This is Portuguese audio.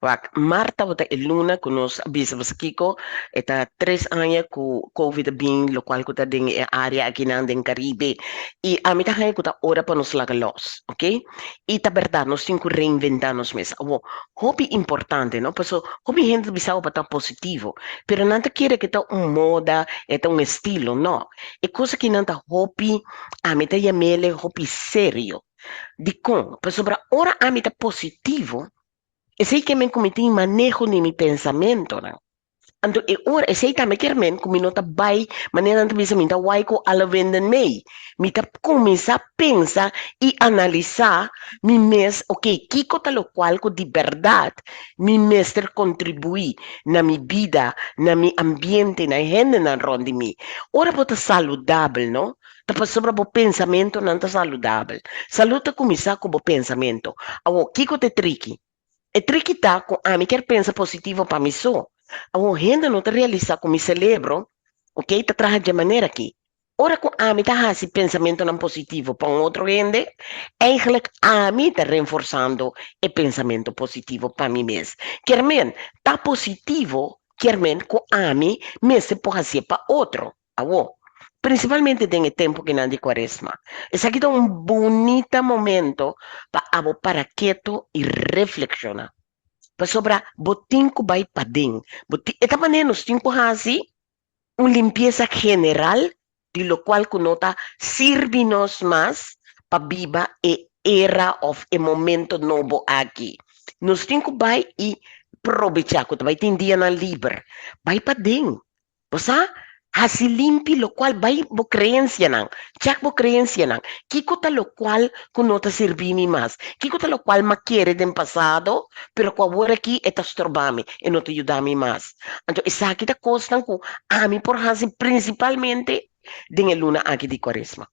Wak, Marta wata iluna kunos bisa Kiko eta 3 años ku COVID bin lo cual kuta ding e area aqui na den Caribe e a mitad hay kuta ora pa nos laga los, ok? E ta verdad nos tinku reinventar nos mes. Wo, hobby importante, no? Pues hobby gente bisa o pata positivo, pero nanta quiere que ta un moda, eta un estilo, no. E cosa que nanta hobby a mitad ya mele hobby serio. Di con, pues sobre ora a mitad positivo es ahí que me cometí manejo de mi pensamiento, ¿no? Ando e ora es ahí también que men como no ta bai manera de bisa minta wai ko ala venden mei. Mita começa a pensar e analisar mi mes, ok, kiko ta lo cual ko de verdad mi mester contribuir na mi vida, na mi ambiente, na gente na ronde mi. Ora bota saudável, no? Ta pa sobra bo pensamento não tá saudável. Saluta começar com bo pensamento. Awo, kiko te tricky. É tricky tá com a mim quer pensa positivo para mim só. A renda não te realiza com meu cérebro, ok? Tá trabalhando de maneira aqui. Ora com a mim tá esse pensamento não positivo para um outro rende, eigenlijk a mim tá reforçando o pensamento positivo para mim mesmo. Quer men, tá positivo, quer men com a mim, mas se pode ser para outro. Awo. Principalmente tem tempo que não de quaresma. Esse aqui é um bonito momento para quieto e reflexionar. Pa sobra, botin ko ba'y pading. Esta manera nos cinco hasi, una limpieza general, de lo cual conota sirvinos más pa viva e era of e momento novo aqui. Nos cinco ba'y e aprovechar ko, ba'y tindiya na libre. Ba'y pading. Basta, hasi limpi lo cual ba'y bo creencia nang. Chak bo creencia nang. Kiko ta lo cual conota servimi más. Kiko ta lo cual ma quiere del pasado, pero ko agora aqui eta estorbami e não te ayudami más. Então, essa aqui ta costan ko ami por hasi principalmente din luna aqui de quaresma.